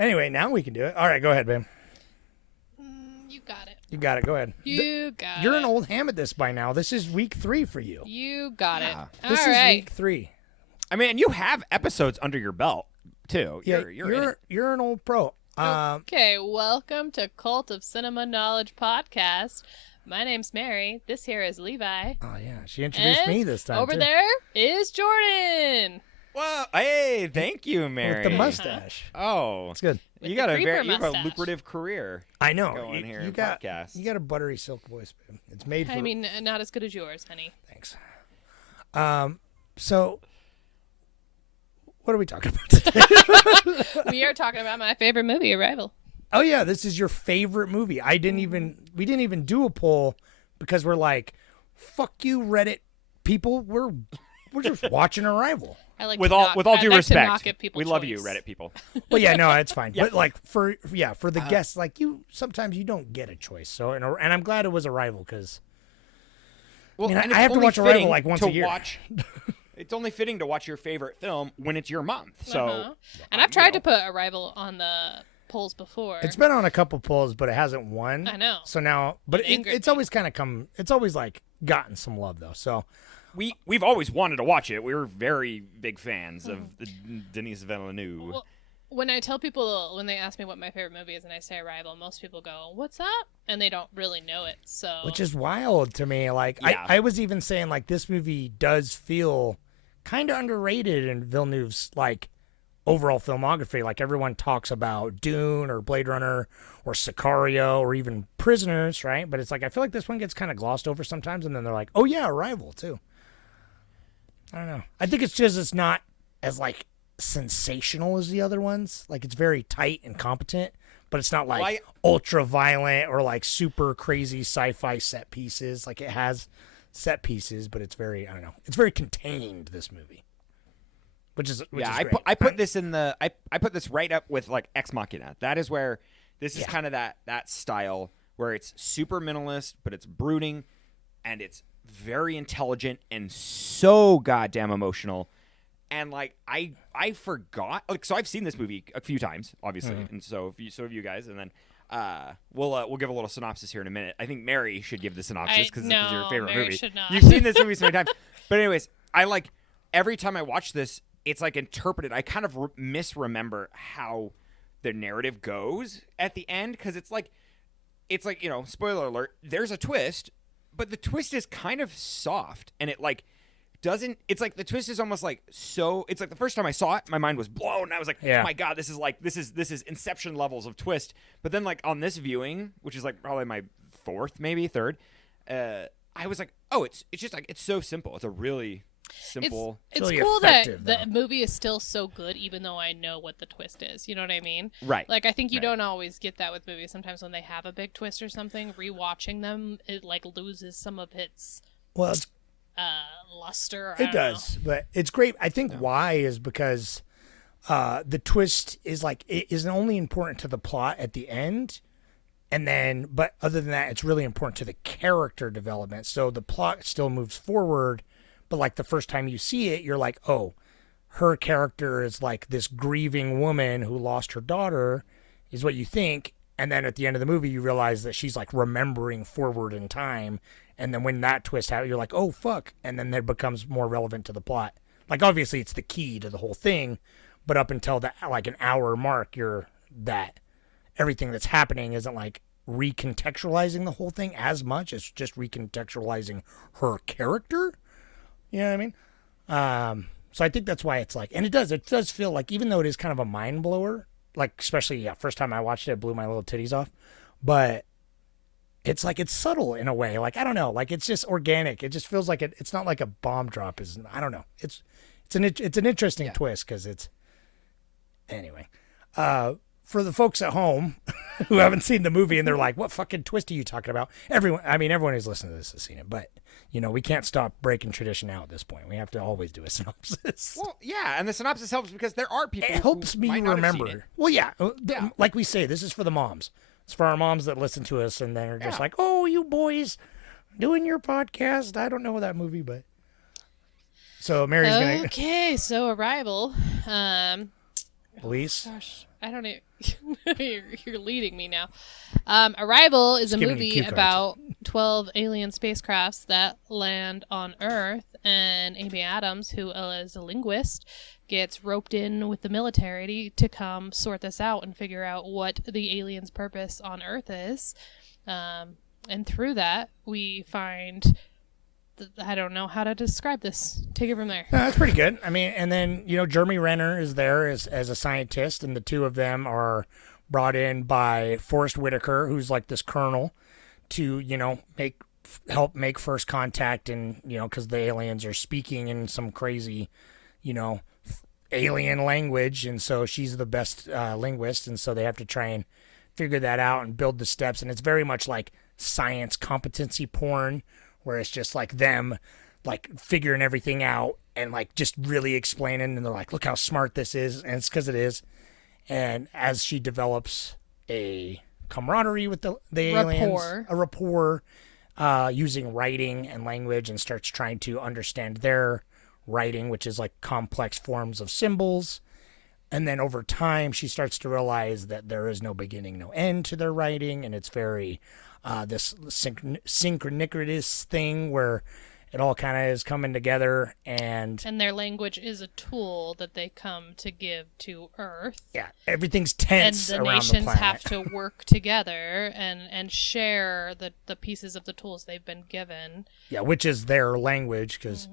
Anyway, now we can do it. All right, go ahead, babe. You got it. You got it. Go ahead. You got it. You're an old ham at this by now. This is week 3 for you. You got it. This All is right. week 3. I mean, you have episodes under your belt too. Yeah, You're in it. you're an old pro. Okay, welcome to Cult of Cinema Knowledge Podcast. My name's Mary. This here is Levi. Oh yeah, she introduced me this time. Over too. there is Jordan. Well, hey, thank you, Mary. With the mustache. Oh, It's good. With you the got a creeper you have a mustache. lucrative career. I know. Going here You in got podcasts. you got a buttery silk voice, babe. It's made for. I mean, not as good as yours, honey. Thanks. So what are we talking about today? We are talking about my favorite movie, Arrival. Oh yeah, this is your favorite movie. We didn't even do a poll because we're like, fuck you, Reddit people. We're just watching Arrival. I like With to all knock- with all I due like to respect, knock at people we love you, choice. Reddit people. Well, yeah, no, it's fine. Yeah. But like for the guests, like sometimes you don't get a choice. So and I'm glad it was Arrival because Well, I mean, and I it's have to only watch Arrival, fitting like, once to a year. It's only fitting to watch your favorite film when it's your month. So, Uh-huh. And I've tried to put Arrival on the polls before. it's been on a couple polls, but it hasn't won. I know. So now, but It angered it's me. always kind of come. It's always like gotten some love though. So we've always wanted to watch it. We were very big fans of the Denis Villeneuve. Well, when I tell people, when they ask me what my favorite movie is and I say Arrival, most people go, "What's that?" And they don't really know it. So, which is wild to me. Like Yeah. I was even saying like this movie does feel kind of underrated in Villeneuve's like overall filmography. Like everyone talks about Dune or Blade Runner or Sicario or even Prisoners, right? But it's like I feel like this one gets kind of glossed over sometimes, and then they're like, "Oh yeah, Arrival too." I don't know. I think it's just it's not as like sensational as the other ones. Like it's very tight and competent, but it's not like Well, ultra violent or like super crazy sci-fi set pieces. Like it has set pieces, but it's very I don't know. It's very contained. This movie, which is I great. put this in the I put this right up with like Ex Machina. That is where this is Yeah. kind of that style where it's super minimalist, but it's brooding, and it's very intelligent and so goddamn emotional. And like I forgot, like, so I've seen this movie a few times, obviously, and so have you guys, and then we'll give a little synopsis here in a minute. I think Mary should give the synopsis because this is your favorite Mary movie. should not. You've seen this movie so many times, but anyways, I like every time I watch this, it's like interpreted. I kind of misremember how the narrative goes at the end because it's like spoiler alert. There's a twist, but the twist is kind of soft, and it like. It's like the twist is almost like so it's like the first time I saw it my mind was blown and I was like Yeah. oh my god this is Inception levels of twist, but then like on this viewing, which is like probably my third, I was like, oh, it's just like it's so simple. It's a really simple. It's really cool effective, that the though. movie is still so good, even though I know what the twist is. You know what I mean? Right. Like, I think you Right. don't always get that with movies. Sometimes when they have a big twist or something, rewatching them, it like loses some of its well, it's luster. I It don't know. does, but it's great. I think why is because the twist is like it isn't only important to the plot at the end, and then but other than that, it's really important to the character development. So the plot still moves forward, but like the first time you see it, you're like, oh, her character is like this grieving woman who lost her daughter, is what you think, and then at the end of the movie, you realize that she's like remembering forward in time. And then when that twist happens, you're like, oh, fuck. And then it becomes more relevant to the plot. Like, obviously, it's the key to the whole thing. But up until that, like, an hour mark, everything that's happening isn't, like, recontextualizing the whole thing as much. It's just recontextualizing her character. You know what I mean? So I think that's why it's like, and it does feel like, even though it is kind of a mind blower, like, especially, first time I watched it blew my little titties off. But it's like it's subtle in a way. Like I don't know. Like it's just organic. It just feels like it's not like a bomb drop. I don't know. It's an interesting twist because it's anyway. For the folks at home who haven't seen the movie and they're like, "What fucking twist are you talking about?" Everyone who's listening to this has seen it, but we can't stop breaking tradition now at this point. We have to always do a synopsis. Well, yeah, and the synopsis helps because there are people. It helps who me might not have seen it. remember. Well, yeah, like we say, this is for the moms. It's for our moms that listen to us and they're just like, "Oh, you boys doing your podcast." I don't know that movie, but so Mary's gonna Okay, so Arrival. Elise. Gosh, I don't even. You're leading me now. Arrival is a giving you movie cue cards. about 12 alien spacecrafts that land on Earth, and Amy Adams, who is a linguist, gets roped in with the military to come sort this out and figure out what the aliens' purpose on Earth is. And through that, we find... I don't know how to describe this. Take it from there. No, that's pretty good. I mean, and then, Jeremy Renner is there as a scientist, and the two of them are brought in by Forrest Whitaker, who's like this colonel, to, help make first contact, and, because the aliens are speaking in some crazy, alien language, and so she's the best linguist, and so they have to try and figure that out and build the steps, and it's very much like science competency porn, where it's just like them like figuring everything out and like just really explaining, and they're like, look how smart this is, and it's because it is. And as she develops a camaraderie with the aliens, a rapport using writing and language, and starts trying to understand their writing, which is like complex forms of symbols. And then over time, she starts to realize that there is no beginning, no end to their writing, and it's very this synchronicitous thing where it all kind of is coming together, and their language is a tool that they come to give to Earth. Yeah, everything's tense and the around nations the planet. have to work together and share the pieces of the tools they've been given. Yeah, which is their language, because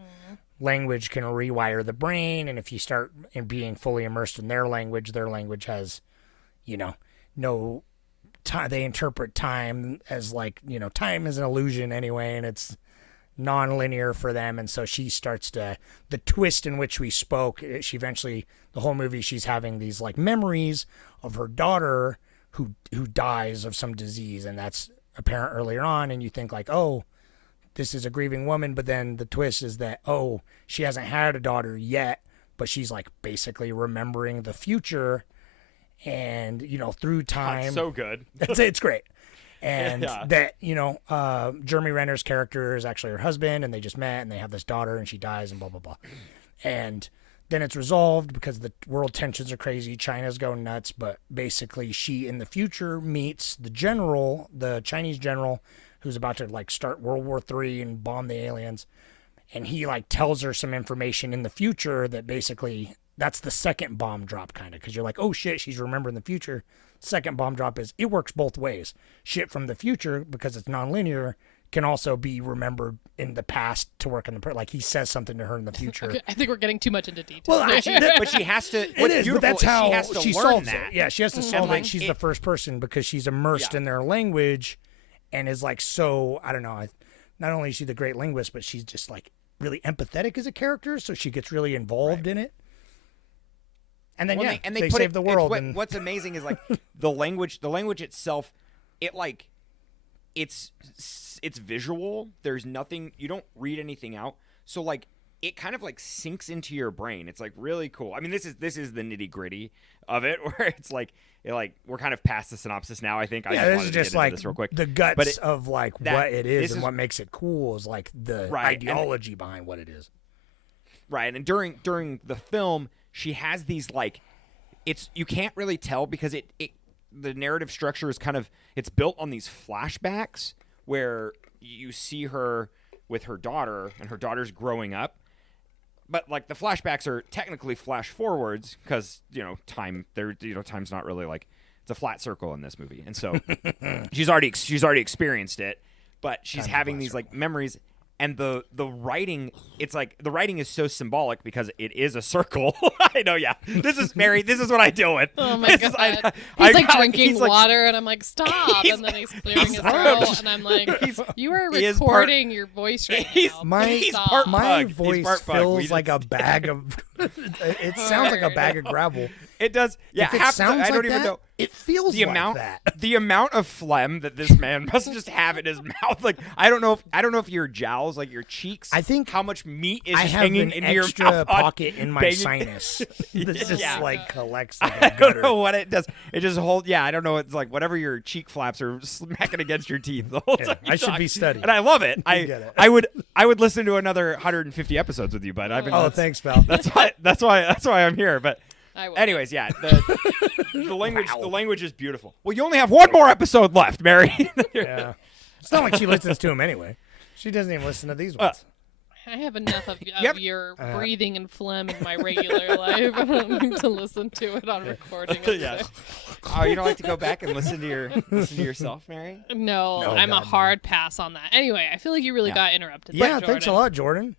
language can rewire the brain, and if you start in being fully immersed in their language has, no time. They interpret time as like, time is an illusion anyway, and it's non-linear for them. And so she starts to, the twist in which we spoke, she eventually, the whole movie, she's having these like memories of her daughter who dies of some disease, and that's apparent earlier on, and you think like, oh, this is a grieving woman, but then the twist is that, oh, she hasn't had a daughter yet, but she's like basically remembering the future, and through time. That's so good. It's great. And Yeah. that, Jeremy Renner's character is actually her husband, and they just met, and they have this daughter, and she dies, and blah, blah, blah. And then it's resolved because the world tensions are crazy. China's going nuts, but basically she, in the future, meets the Chinese general, who's about to, like, start World War III and bomb the aliens. And he, like, tells her some information in the future that basically, that's the second bomb drop, kind of, because you're like, oh, shit, she's remembering the future. Second bomb drop is it works both ways. Shit from the future, because it's nonlinear, can also be remembered in the past to work in the like he says something to her in the future. Okay, I think we're getting too much into detail. Well, actually, But she has to. it is, but that's how she has to learn solves that. it. Yeah, she has to solve like, it. She's the first person because she's immersed in their language, and is like, so I don't know. Not only is she the great linguist, but she's just like really empathetic as a character, so she gets really involved in it. And then they they put save the world. What's amazing is like the language itself. It like it's visual. There's nothing. You don't read anything out. So like it kind of like sinks into your brain. It's like really cool. I mean, this is the nitty gritty of it, where it's like we're kind of past the synopsis now. I think. This is just like this real quick. the guts of like what it is and is what makes it cool is like the ideology behind what it is. Right, and during the film, she has these like, you can't really tell because the narrative structure is kind of, it's built on these flashbacks where you see her with her daughter and her daughter's growing up, but like the flashbacks are technically flash forwards because time's not really like, it's a flat circle in this movie, and so she's already experienced it, but she's having these like memories. And the writing, it's like the writing is so symbolic because it is a circle. I know, yeah. This is Mary. This is what I deal with. Oh my god! He's like drinking water, and I'm like, stop! And then he's clearing his throat, and I'm like, you are recording your voice right now. My voice feels like a bag of. It sounds like a bag of gravel. It does. Yeah, it sounds I don't like even know. It feels the like amount that. The amount of phlegm that this man must just have in his mouth. Like I don't know if your jowls, like your cheeks. I think how much meat is I just have hanging an in your extra mouth pocket in my banging. sinus. This just like collects. Like I a gutter. don't know what it does. It just holds. Yeah, I don't know. It's like whatever your cheek flaps are smacking against your teeth the whole time. I should be studying, and I love it. get it. I would listen to another 150 episodes with you, but I've been. Oh, thanks, pal. That's why I'm here. But I will. Anyways, yeah, the language is beautiful. Well, you only have one more episode left, Mary. Yeah. It's not like she listens to him anyway. She doesn't even listen to these ones. I have enough of Yep. your breathing and phlegm in my regular life. I don't need to listen to it on recording. Yeah. Oh, you don't like to go back and listen to yourself, Mary? No, No, I'm God, a no. hard pass on that. Anyway, I feel like you really Yeah. got interrupted. Yeah, there, thanks a Jordan. lot, Jordan.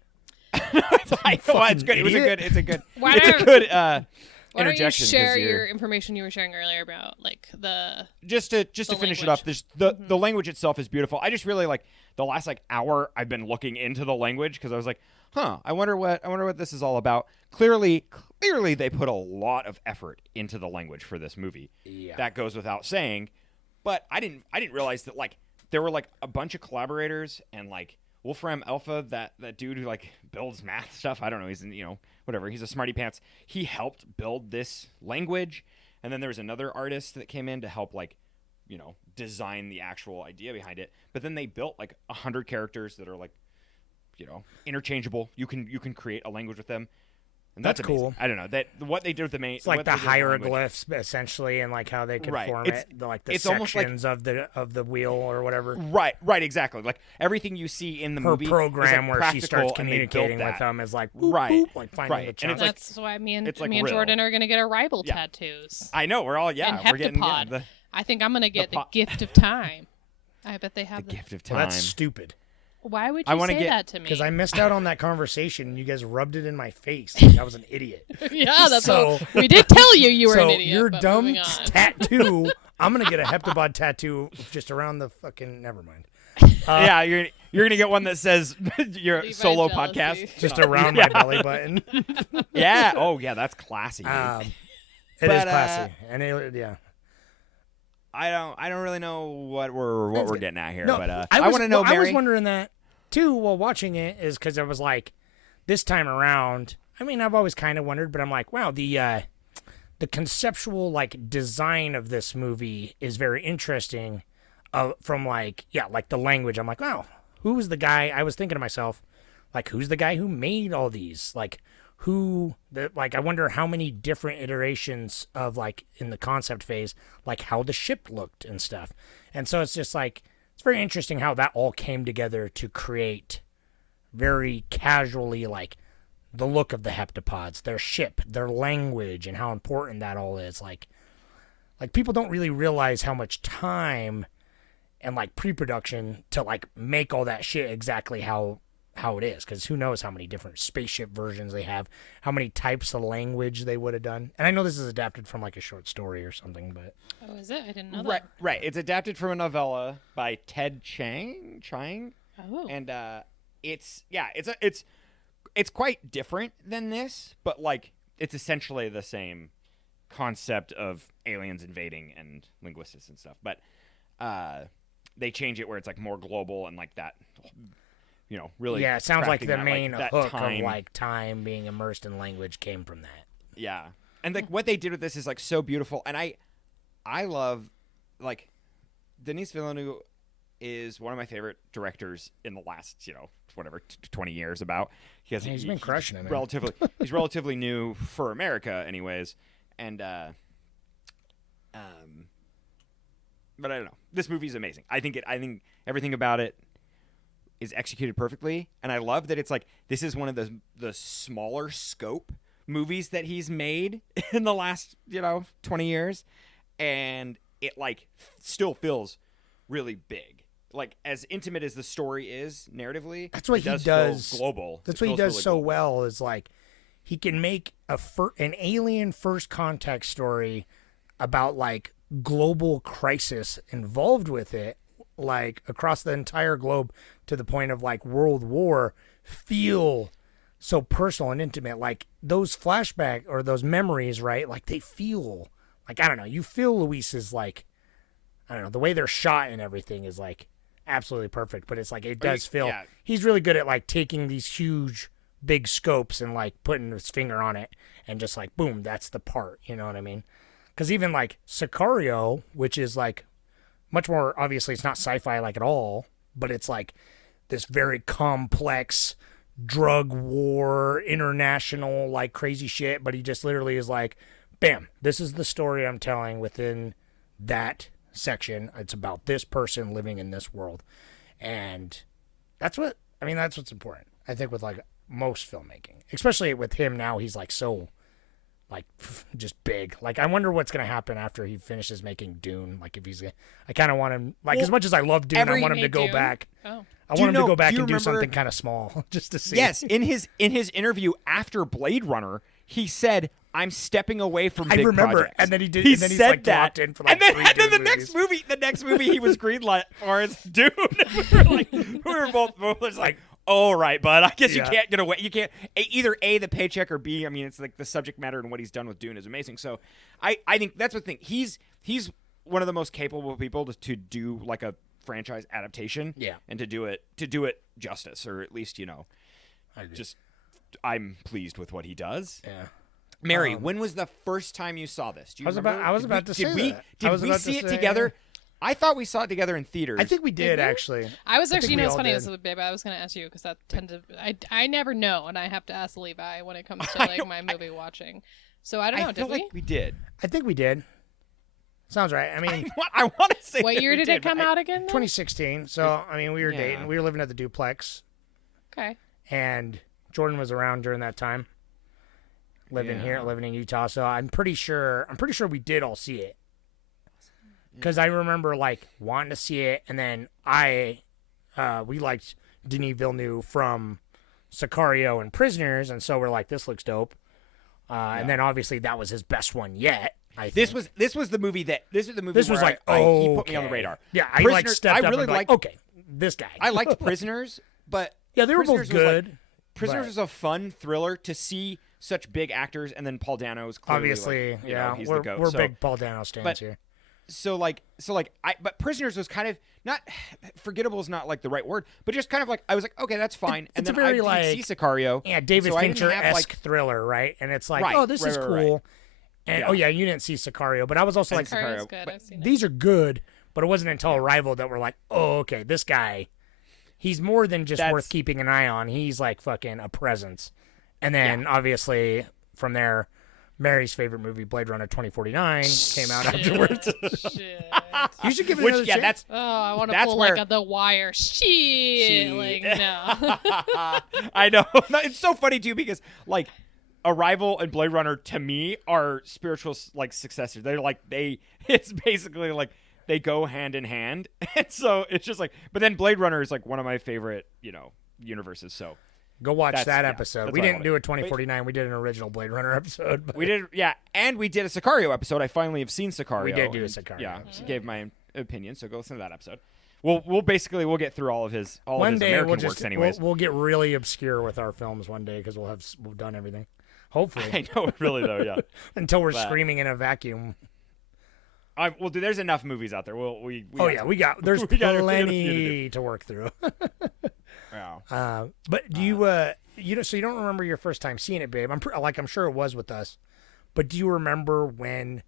I know, it's good. idiot. It's a good Why it's a don't- good Why don't you interjection. 'cause share you're- your information you were sharing earlier about like the just to finish it up, there's the language itself is beautiful. I just really like the last like hour I've been looking into the language because I was like, I wonder what this is all about. Clearly they put a lot of effort into the language for this movie. Yeah. That goes without saying. But I didn't realize that like there were like a bunch of collaborators and like Wolfram Alpha, that dude who like builds math stuff. I don't know. He's whatever. He's a smarty pants. He helped build this language. And then there was another artist that came in to help like, design the actual idea behind it. But then they built like 100 characters that are like, interchangeable. You can create a language with them. And that's That's amazing. cool. I don't know that what they did with the main. It's like what the they did with language- hieroglyphs, essentially, and like how they could Right. form It's- it, like the it's almost like- sections of the wheel or whatever. Right, exactly. Like everything you see in the Her movie program is, like, where she starts practical, and they built communicating that. with them is like boop, Right. boop, like finding Right. the And chunk. it's like- that's why me and it's like me and real. Jordan are gonna get our rival Yeah. tattoos. I know we're all and we're getting Heptapod. the I think I'm gonna get the po- gift of time. I bet they have gift of Well, time. that's stupid. Why would I you wanna say get- that to me? Because I missed out on that conversation, and you guys rubbed it in my face. Like I was an idiot. yeah, that's So- what we did tell you you were so an idiot. your but dumb moving on. tattoo. I'm gonna get a Heptapod tattoo just around the fucking. Never mind. Yeah, you're gonna get one that says your Levi solo jealousy. podcast. Just around my belly button. Yeah. Oh yeah, that's classy. Dude. It is But, classy, and yeah. I don't really know what we're getting at here, No, but I want to know, I was Mary. wondering that too while watching it, is because I was like, this time around. I mean, I've always kind of wondered, but I'm like, wow, the conceptual like design of this movie is very interesting. From like the language, I'm like, wow, who was the guy? I was thinking to myself, like, who's the guy who made all these? Like, I wonder how many different iterations of like in the concept phase, like how the ship looked and stuff. And so it's just like, it's very interesting how that all came together to create very casually like the look of the heptapods, their ship, their language, and how important that all is. Like people don't really realize how much time and like pre-production to like make all that shit exactly how it is, because who knows how many different spaceship versions they have, how many types of language they would have done. And I know this is adapted from like a short story or something, but Oh, is it? I didn't know Right, that. right. It's adapted from a novella by Ted Chiang, Oh. and it's quite different than this, but like it's essentially the same concept of aliens invading and linguistics and stuff. But they change it where it's like more global and like that. Really. yeah, it sounds like crafting the that, main that hook time. of like time being immersed in language came from that. Yeah. And like what they did with this is like so beautiful, and I love like Denis Villeneuve is one of my favorite directors in the last 20 years. He's been crushing it, man. He's relatively new for America anyways, and but I don't know, this movie's amazing. I think everything about it is executed perfectly, and I love that it's like this is one of the smaller scope movies that he's made in the last 20 years, and it like still feels really big, like as intimate as the story is narratively. That's what it he does does. feel global. That's It what he feels does really so global. well, is like he can make an alien first contact story about like global crisis involved with it, like across the entire globe, to the point of like World War, feel so personal and intimate. Like those flashback or those memories, right? Like they feel like, I don't know, you feel Luis's, like, I don't know, the way they're shot and everything is like absolutely perfect, but it's like it does feel yeah. he's really good at like taking these huge big scopes and like putting his finger on it and just like boom, that's the part, you know what I mean? Because even like Sicario, which is like much more, obviously it's not sci-fi like at all, but it's like this very complex drug war, international like crazy shit, but he just literally is like bam, this is the story I'm telling within that section. It's about this person living in this world. And that's what's important. I think with like most filmmaking, especially with him now, he's like so like just big. Like I wonder what's going to happen after he finishes making Dune. Like if he's, I kind of want him, like as much as I love Dune, I want him to go back. Oh. I want him to go back do you and do remember- something kind of small just to see. Yes, in his interview after Blade Runner, he said, "I'm stepping away from big I remember, projects." and then he did. He and then he's said like that, locked in for like and then, 3 and then Dune the next movie he was greenlit for is Dune. we were both just like, "All right, bud. I guess you Yeah. can't get away. You can't either A, the paycheck, or B, I mean, it's like the subject matter and what he's done with Dune is amazing." So, I think that's the thing. He's one of the most capable people to do like a franchise adaptation. Yeah. and to do it justice, or at least I agree. just I'm pleased with what he does. Yeah. Mary, when was the first time you saw this? Do you remember? I was about to say Did we that. I was did we about to see it say, together? I thought we saw it together in theaters. I think we did Did we? actually. I was I actually, think we it's all funny, did. this is babe. I was going to ask you because that tend to, I never know, and I have to ask Levi when it comes to I like know, my movie watching. So I don't know. I feel Did we? like we did. I think we did. Sounds right. I mean, I want to say What that year we did it come but out again? Then? 2016. So I mean, we were Yeah. dating. We were living at the duplex, Okay. and Jordan was around during that time. Living here, Yeah. living in Utah. So I'm pretty sure we did all see it. Because I remember like wanting to see it, and then we liked Denis Villeneuve from Sicario and Prisoners, and so we're like, this looks dope. And then obviously that was his best one yet. I This think. was the movie that this was the movie. This was where like, he put me on the okay. radar. Yeah, I like Prisoners- stepped I up really and be like, liked. okay, this guy. I liked Prisoners, but Yeah, they were both Prisoners was, like, good. Prisoners but was a fun thriller to see such big actors, and then Paul Dano's clearly, obviously, like, yeah, he's we're the goat. we're So- big Paul Dano stands but- here. But Prisoners was kind of not forgettable is not like the right word, but just kind of like I was like, okay, that's fine. And It's a then I very, didn't like- see Sicario. Yeah, David so I didn't have, Fincher-esque like- thriller, right? And it's like, Right, oh, this right, is right, cool. right. And Yeah. oh yeah, you didn't see Sicario, but I was also like, Sicario's Sicario, good. but I've seen it. these are good, but it wasn't until Arrival that we're like, oh, okay, this guy, he's more than just That's- worth keeping an eye on. He's like fucking a presence. And then obviously from there, Mary's favorite movie, Blade Runner 2049, came out afterwards. Shit. You should give it Which another yeah, chance. that's Oh, I want to That's pull where- like The Wire. Shit. Like, no. I know. No, it's so funny too because like Arrival and Blade Runner to me are spiritual like successors. They're like it's basically like they go hand in hand. And so it's just like but then Blade Runner is like one of my favorite, universes. So Go watch That's- that yeah, episode. that's We what I didn't do a wanted. 2049. We did an original Blade Runner episode. But we did and we did a Sicario episode. I finally have seen Sicario. We did do a and, Sicario Yeah, episode. gave my opinion, so go listen to that episode. We'll get through all of his one his day American we'll just works anyways. we'll get really obscure with our films one day because we've done everything. Hopefully, I know, really though, yeah. until we're But- screaming in a vacuum. Well, dude, there's enough movies out there. We There's we got a few to plenty to work through. Yeah. But do you so you don't remember your first time seeing it, babe? I'm sure it was with us, but do you remember when?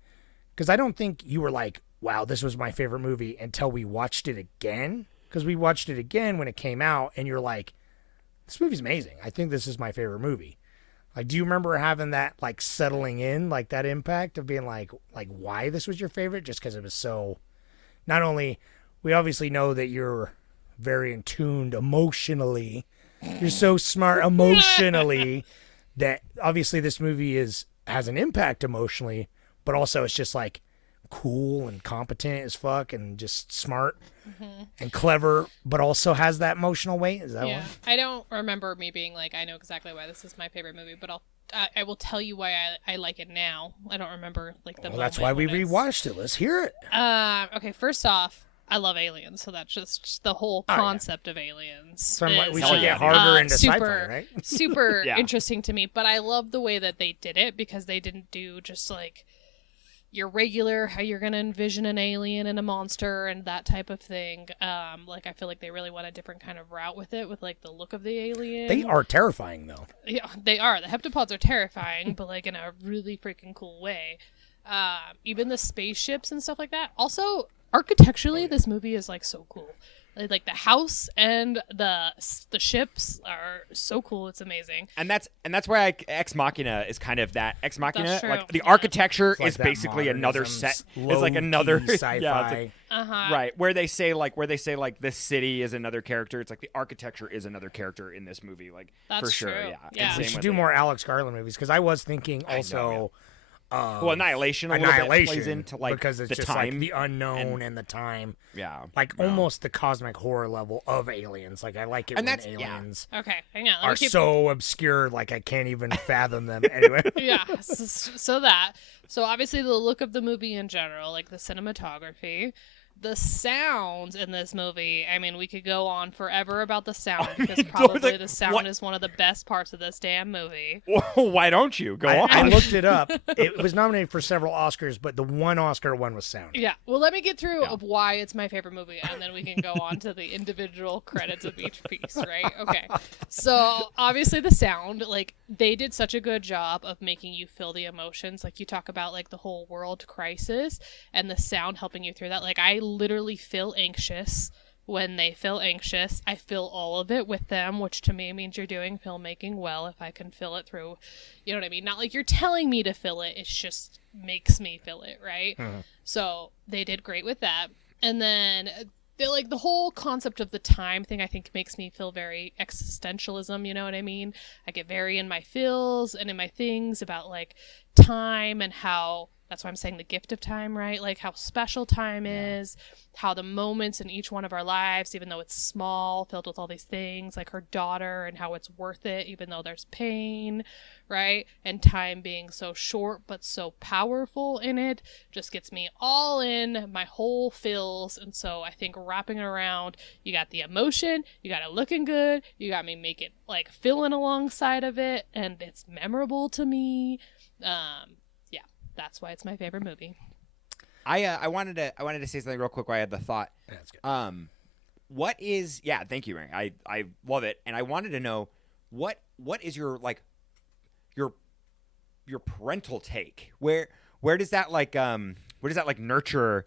Because I don't think you were like, wow, this was my favorite movie until we watched it again. Because we watched it again when it came out, and you're like, this movie's amazing. I think this is my favorite movie. Like, do you remember having that like settling in, like that impact of being like why this was your favorite? Just because it was so. Not only we obviously know that you're very in tuned emotionally. You're so smart emotionally that obviously this movie has an impact emotionally, but also it's just like cool and competent as fuck and just smart and clever, but also has that emotional weight. Is that Yeah, one? I don't remember me being like, I know exactly why this is my favorite movie, but I will tell you why I like it now. I don't remember like the. Well, that's moment why we when it's- rewatched it. Let's hear it. Okay, first off, I love aliens, so that's just the whole Oh, yeah. concept of aliens. So we is, Hell should yeah, get dude. harder into super, sci-fi, right? super Yeah. interesting to me, but I love the way that they did it because they didn't do just like your regular how you're gonna envision an alien and a monster and that type of thing. Like I feel like they really went a different kind of route with it, with like the look of the alien. They are terrifying, though. Yeah, they are. The heptapods are terrifying, but like in a really freaking cool way. Even the spaceships and stuff like that. Also, architecturally, this movie is like so cool. Like the house and the ships are so cool. It's amazing. And that's why Ex Machina is kind of that. Ex Machina, That's true. like the Yeah. architecture It's like is that basically another modernism, set. It's like another low-key sci-fi. yeah, it's Uh-huh. right where they say like the city is another character. It's like the architecture is another character in this movie. Like That's for sure, true. yeah. Yeah. And We same should with do it. more Alex Garland movies because I was thinking I know, also. Well, Annihilation a little bit plays into like because it's the just time. like the unknown and the time, yeah, like yeah. almost the cosmic horror level of aliens. Like I like it And when that's- yeah. aliens Okay, hang on. Let me are keep... so obscure, like I can't even fathom them. Anyway, Yeah, so obviously the look of the movie in general, like the cinematography, the sounds in this movie. I mean, we could go on forever about the sound because probably the sound what- is one of the best parts of this damn movie. Well, why don't you go on? I looked it up. It was nominated for several Oscars, but the one Oscar one was sound. Yeah, well, let me get through of why it's my favorite movie, and then we can go on to the individual credits of each piece, right? Okay. So, obviously the sound, like, they did such a good job of making you feel the emotions. Like, you talk about, like, the whole world crisis, and the sound helping you through that. Like, I literally feel anxious when they feel anxious. I feel all of it with them, which to me means you're doing filmmaking well if I can feel it through, you know what I mean? Not like you're telling me to feel it, it just makes me feel it, right? So they did great with that. And then they're like the whole concept of the time thing I think makes me feel very existentialism, you know what I mean? I get very in my feels and in my things about like time and how that's why I'm saying the gift of time, right? Like how special time is, how the moments in each one of our lives, even though it's small, filled with all these things, like her daughter and how it's worth it, even though there's pain, right? And time being so short but so powerful in it just gets me all in my whole feels. And so I think wrapping it around, you got the emotion, you got it looking good, you got me making like feeling alongside of it, and it's memorable to me. That's why it's my favorite movie. I wanted to say something real quick while I had the thought. That's good. What is thank you, Mary. I love it, and I wanted to know what is your like your parental take? Where does that like nurture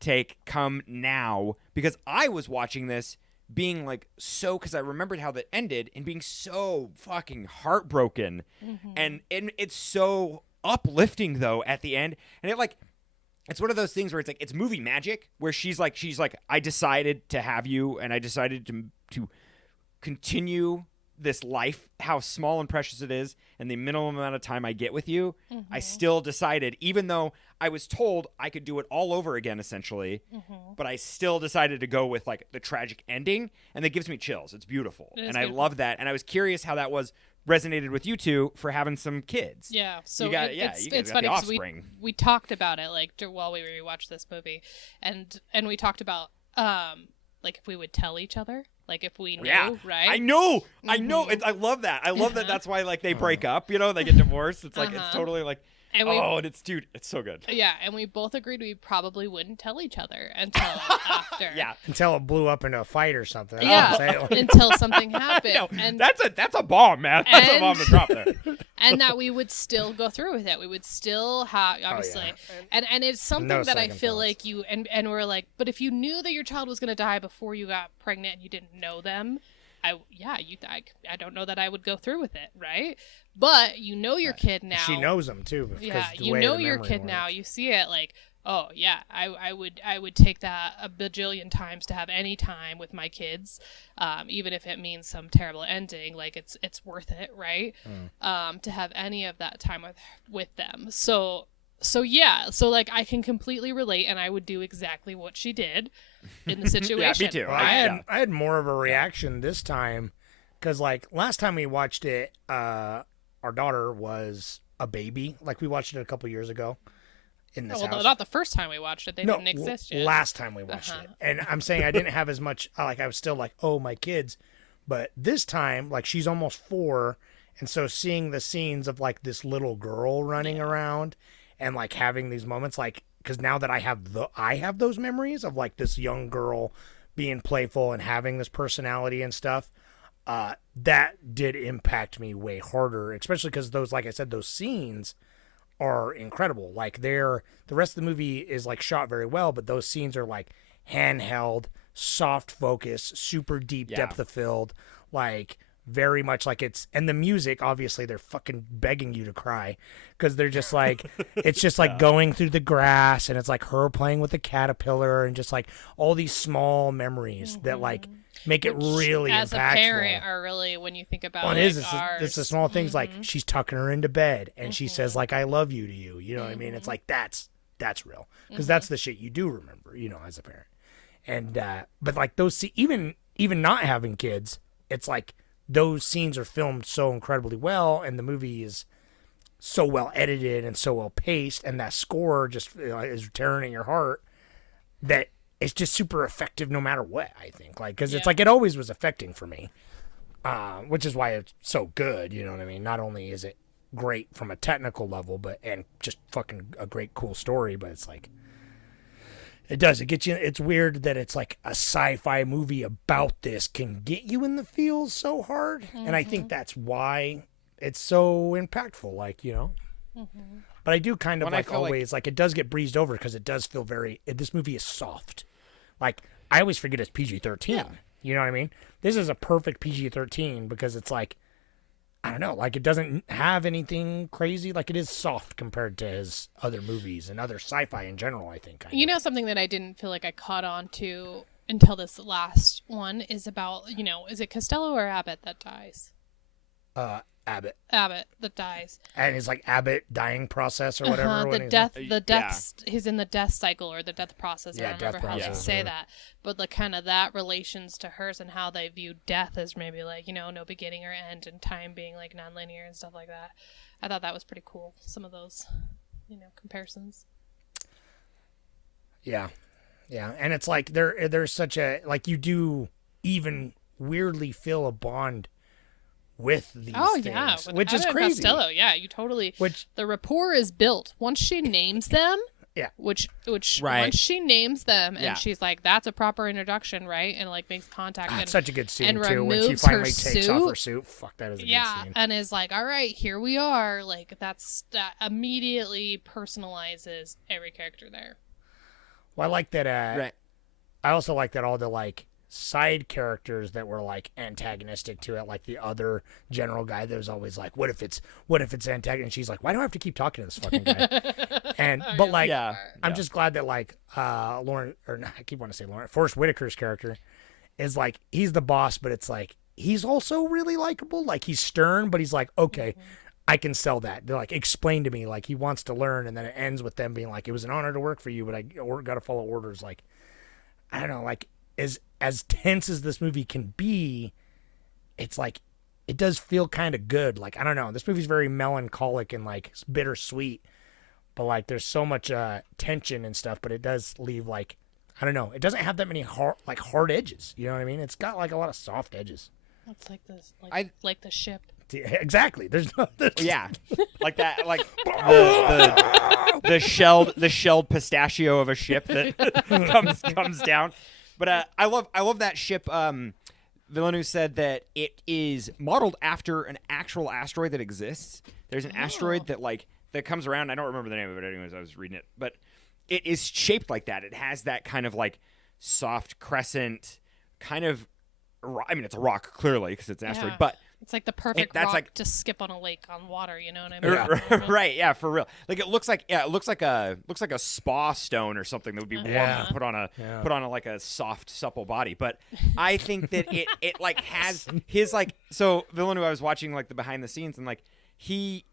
take come now? Because I was watching this being like so, because I remembered how that ended and being so fucking heartbroken, and it's so uplifting though at the end, and it's one of those things where it's like it's movie magic where she's like I decided to have you, and I decided to continue this life, how small and precious it is, and the minimum amount of time I get with you. I still decided, even though I was told I could do it all over again essentially, but I still decided to go with like the tragic ending, and that gives me chills. It's beautiful, and I love that. And I was curious how that resonated with you two for having some kids. Yeah, so you got, it's got funny the because offspring. we talked about it like while we rewatched this movie, and we talked about like if we would tell each other, like if we knew, right? I know. I love that. I love that. That's why like they break up. You know, they get divorced. It's like it's totally like. And and it's so good. Yeah, and we both agreed we probably wouldn't tell each other until after. Yeah, until it blew up into a fight or something. Yeah, until something happened. No, and that's a bomb, man. That's a bomb to drop there. And that we would still go through with it. We would still have obviously, and it's something that I feel like you and we're like, but if you knew that your child was going to die before you got pregnant and you didn't know them, I don't know that I would go through with it, right? But you know your kid now. She knows them too. Yeah, you know your kid now. You see it like, oh yeah, I would take that a bajillion times to have any time with my kids, even if it means some terrible ending. Like it's worth it, right? To have any of that time with them. So yeah, so like I can completely relate, and I would do exactly what she did in the situation. Yeah, me too. Well, I had more of a reaction this time because like last time we watched it, our daughter was a baby. Like we watched it a couple years ago in this house. No, not the first time we watched it. They didn't exist yet. Last time we watched it, and I'm saying I didn't have as much. Like I was still like, oh, my kids, but this time, like she's almost 4, and so seeing the scenes of like this little girl running around. And like having these moments, like, because now that I have those memories of like this young girl being playful and having this personality and stuff, that did impact me way harder. Especially because those, like I said, those scenes are incredible. Like the rest of the movie is like shot very well, but those scenes are like handheld, soft focus, super deep Yeah. depth of field, like very much like it's, and the music, obviously they're fucking begging you to cry because they're just like, it's just like going through the grass, and it's like her playing with the caterpillar, and just like all these small memories that like make it really as impactful. a parent are really, when you think about Well, like, it is. It's the small things like Mm-hmm. she's tucking her into bed and she says like "I love you" to you. You know what I mean? It's like that's real because that's the shit you do remember. You know, as a parent. And but like those, even not having kids, it's like those scenes are filmed so incredibly well, and the movie is so well edited and so well paced, and that score just is tearing in your heart. That it's just super effective no matter what. I think like because it's like it always was affecting for me. Which is why it's so good, you know what I mean? Not only is it great from a technical level, but and just fucking a great cool story, but it's like it gets you. It's weird that it's like a sci-fi movie about this can get you in the feels so hard, and I think that's why it's so impactful. Like but I do kind of When I like feel like- always like it does get breezed over because it does feel very. This movie is soft. Like I always forget it's PG-13. You know what I mean? This is a perfect PG-13 because it's like, I don't know, like it doesn't have anything crazy. Like it is soft compared to his other movies and other sci-fi in general, I think. You know, something that I didn't feel like I caught on to until this last one is about, is it Costello or Abbott that dies? Abbott. Abbott that dies. And it's like Abbott dying process or whatever. when The death, he's in the death cycle or the death process. I Yeah, don't remember death how they process, say yeah. that. But the kind of that relations to hers and how they view death as maybe like, no beginning or end, and time being like nonlinear and stuff like that. I thought that was pretty cool. Some of those, comparisons. Yeah. Yeah. And it's like there's such a, like you do even weirdly feel a bond with these things, with which is Abbott and crazy. Costello, yeah, you totally. Which The rapport is built once she names them. Yeah. Which Right. once she names them and Yeah. she's like, that's a proper introduction, right? And like makes contact. And, it's such a good scene and too when she removes her finally takes off her suit. suit. Fuck, that is a good Yeah, scene. and is like, all right, here we are. Like that immediately personalizes every character there. Well, I like that. Right. I also like that all the like side characters that were like antagonistic to it, like the other general guy that was always like, what if it's antagonist? And she's like, why do I have to keep talking to this fucking guy? And but like, Yeah. I'm just glad that like Lauren, or not, I keep wanting to say Lauren, Forrest Whitaker's character is like, he's the boss, but it's like he's also really likable. Like he's stern, but he's like, okay, I can sell that. They're like, explain to me, like he wants to learn, and then it ends with them being like, it was an honor to work for you, but I got to follow orders. Like, I don't know, like as tense as this movie can be, it's like it does feel kind of good. Like, I don't know, this movie's very melancholic and like bittersweet, but like there's so much tension and stuff, but it does leave like, I don't know, it doesn't have that many hard edges. You know what I mean? It's got like a lot of soft edges. It's like this, like the ship. Exactly. There's no. Yeah, like that, like the shelled pistachio of a ship that comes down. But I love that ship. Villeneuve said that it is modeled after an actual asteroid that exists. There's an asteroid that comes around. I don't remember the name of it. Anyways, I was reading it, but it is shaped like that. It has that kind of like soft crescent kind of. I mean, it's a rock clearly because it's an asteroid, but. It's like the perfect that's rock like- to skip on a lake on water. You know what I mean? Right, yeah, for real. Like it looks like a spa stone or something that would be warm Yeah. and put on a like a soft supple body. But I think that it like has his like, so Villeneuve, I was watching like the behind the scenes, and like he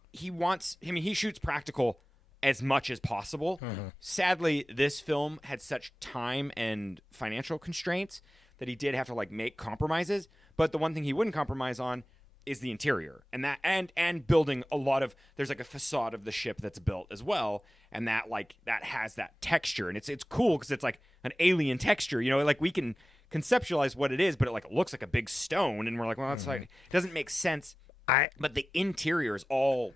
shoots practical as much as possible. Sadly, this film had such time and financial constraints that he did have to like make compromises. But the one thing he wouldn't compromise on is the interior, and that and building a lot of, there's like a facade of the ship that's built as well, and that has that texture, and it's cool because it's like an alien texture, like we can conceptualize what it is, but it like looks like a big stone, and we're like, well, that's like, it doesn't make sense. But the interior is all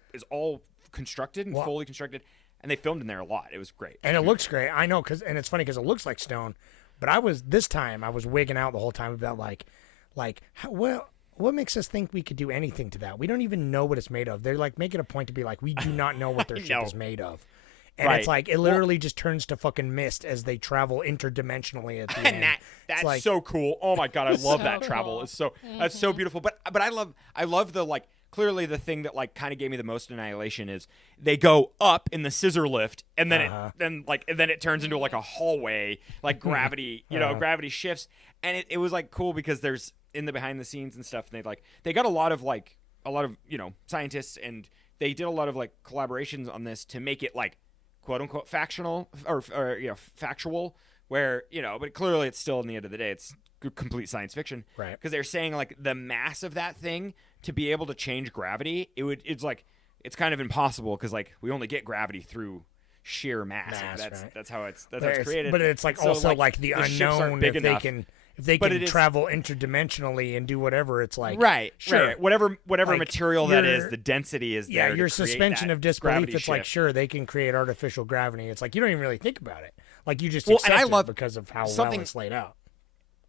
constructed and fully constructed, and they filmed in there a lot. It was great, and it looks great. I know, and it's funny because it looks like stone, but I was wigging out the whole time about what makes us think we could do anything to that? We don't even know what it's made of. They're like making a point to be like, we do not know what their ship is made of. And Right. it's like it literally just turns to fucking mist as they travel interdimensionally at the end. And that's like- so cool. Oh my god, I love So that travel. cool. It's so that's so beautiful. But I love the like clearly the thing that like kind of gave me the most annihilation is they go up in the scissor lift and then then it turns into like a hallway, like gravity, gravity shifts. And it was like cool because there's in the behind the scenes and stuff, and they got a lot of scientists, and they did a lot of like collaborations on this to make it like quote unquote factual, where but clearly it's still in the end of the day it's complete science fiction, right? Because they're saying like the mass of that thing to be able to change gravity, it's kind of impossible because like we only get gravity through sheer mass. That's how it's created. But it's like so, also like the ships aren't unknown big if enough. if they can travel interdimensionally and do whatever. It's like right, whatever like, material that is, the density is there. Yeah, your suspension of disbelief. It's shift. like sure they can create artificial gravity. It's like you don't even really think about it. Like you just and accept I love it because of how something well it's laid out.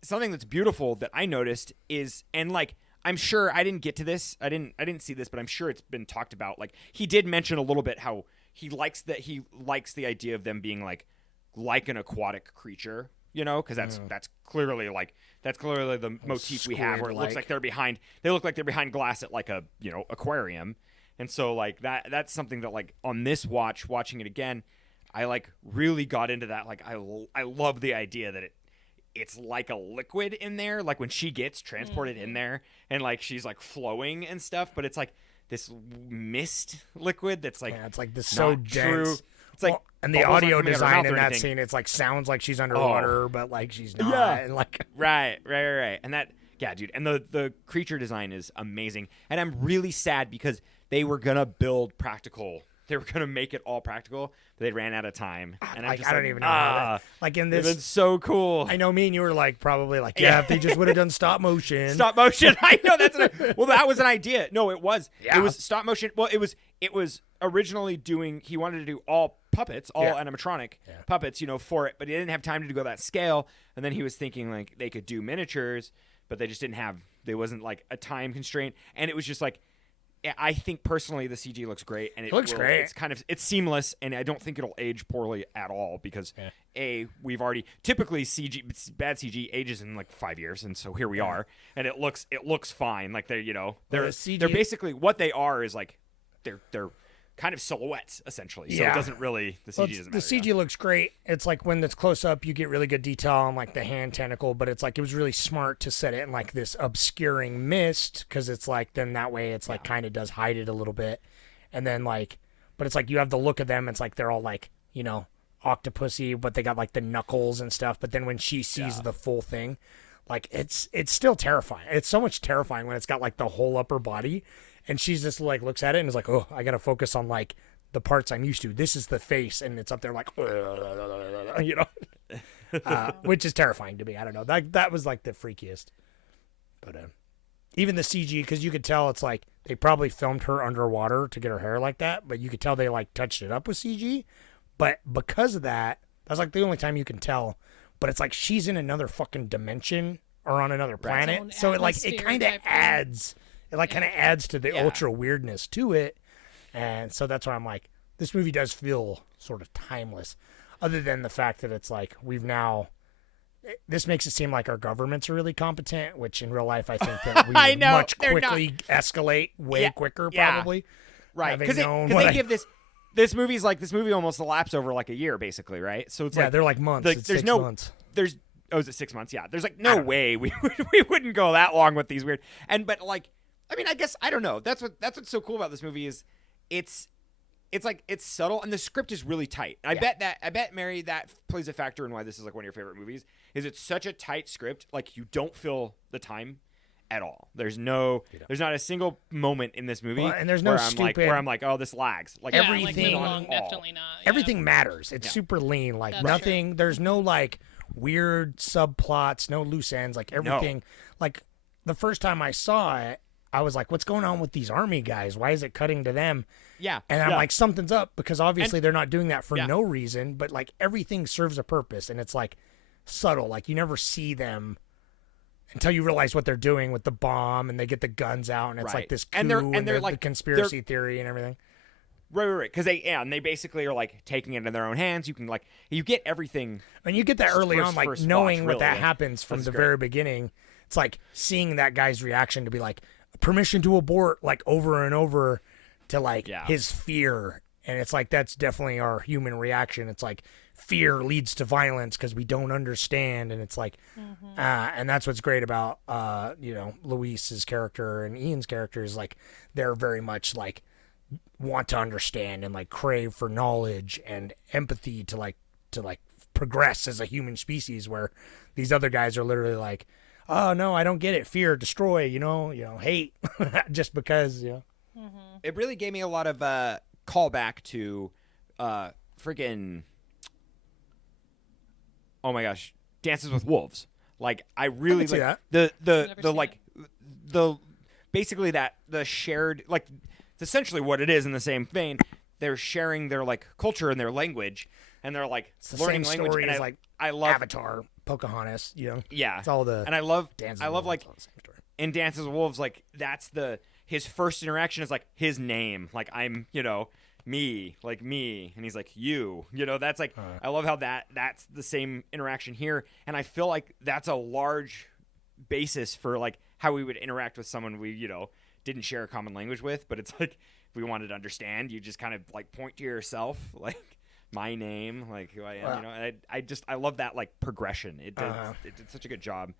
Something that's beautiful that I noticed is, and like I'm sure I didn't get to this, I didn't see this, but I'm sure it's been talked about. Like he did mention a little bit how he likes the idea of them being like an aquatic creature, because that's clearly the motif we have, where it looks like they look like they're behind glass at like a aquarium, and so like that's something that like on this watching it again, I like really got into that. Like I love the idea that it's like a liquid in there, like when she gets transported in there and like she's like flowing and stuff, but it's like this mist liquid that's like it's like this so dense. True. It's like and the audio design in that scene, it's like sounds like she's underwater, but like she's not. Yeah. And like right. And that dude. And the creature design is amazing. And I'm really sad because they were gonna build practical. They were gonna make it all practical, but they ran out of time. And I don't even know. How like in this, it's so cool. I know me and you were like probably like if they just would have done stop motion. Stop motion. I know that was an idea. No, it was. Yeah. It was stop motion. Well, it was originally he wanted to do all puppets, all animatronic puppets, for it, but he didn't have time to go that scale. And then he was thinking like they could do miniatures, but they just didn't have. There wasn't like a time constraint, and it was just like. I think personally the CG looks great, and it looks great. It's seamless, and I don't think it'll age poorly at all because we've already typically bad CG ages in like 5 years, and so here we are, and it looks fine. Like they're they're basically what they are is like they're kind of silhouettes essentially. So it doesn't really the CG doesn't matter. The CG looks great. It's like when it's close up, you get really good detail on like the hand tentacle, but it's like it was really smart to set it in like this obscuring mist because it's like then that way it's like kind of does hide it a little bit, and then like, but it's like you have the look of them. It's like they're all like octopusy, but they got like the knuckles and stuff. But then when she sees the full thing, like it's still terrifying. It's so much terrifying when it's got like the whole upper body. And she's just like looks at it and is like, oh, I got to focus on like the parts I'm used to. This is the face, and it's up there like, which is terrifying to me. I don't know. That was like the freakiest. But even the CG, because you could tell it's like they probably filmed her underwater to get her hair like that, but you could tell they like touched it up with CG. But because of that, that's like the only time you can tell. But it's like she's in another fucking dimension or on another planet, so it kind of adds. It like kind of adds to the ultra weirdness to it. And so that's why I'm like, this movie does feel sort of timeless. Other than the fact that it's like this makes it seem like our governments are really competent, which in real life I think that we would much quickly escalate way quicker probably. Right. Because they give this movie almost elapsed over like a year basically, right? So it's like they're like months. It's there's 6 no months. Is it 6 months? Yeah. There's like no way we wouldn't go that long with these weird but like I mean, I guess I don't know. That's what's so cool about this movie is it's like it's subtle and the script is really tight. I bet Mary that plays a factor in why this is like one of your favorite movies. Is it's such a tight script, like you don't feel the time at all. There's not a single moment in this movie and there's no where I'm like, oh, this lags. Like everything, like definitely not. Everything matters. It's super lean. Like That's nothing. true. There's no like weird subplots, no loose ends. Like everything. Like the first time I saw it. I was like, what's going on with these army guys? Why is it cutting to them? Yeah. And I'm like, something's up because obviously they're not doing that for no reason, but like everything serves a purpose and it's like subtle. Like you never see them until you realize what they're doing with the bomb and they get the guns out and it's like this coup and they're like the conspiracy theory and everything. Right. Because they basically are like taking it in their own hands. You can like you get everything. And you get that early on, like first knowing watch, what that really. happens from That's the great. very beginning. It's like seeing that guy's reaction to be like permission to abort, like over and over, to like his fear. And it's like that's definitely our human reaction. It's like fear leads to violence because we don't understand, and it's like, and that's what's great about Luis's character and Ian's character is like they're very much like want to understand and like crave for knowledge and empathy to progress as a human species, where these other guys are literally like, oh no, I don't get it, fear, destroy, hate, just because It really gave me a lot of callback to freaking oh my gosh, Dances with Wolves. Like I really see like that. the like the basically that the shared like it's essentially what it is in the same vein. They're sharing their like culture and their language, and they're like It's the learning same language. story And as like I love Avatar, Pocahontas, yeah, it's all the and I love Dances I with love Wolves, like it's all the same story. in Dances with Wolves, like that's his first interaction is like his name, like I'm me, like me, and he's like you, that's like I love how that's the same interaction here, and I feel like that's a large basis for like how we would interact with someone we didn't share a common language with, but it's like if we wanted to understand, you just kind of like point to yourself, like my name, like who I am, and I love that like progression. It did such a good job.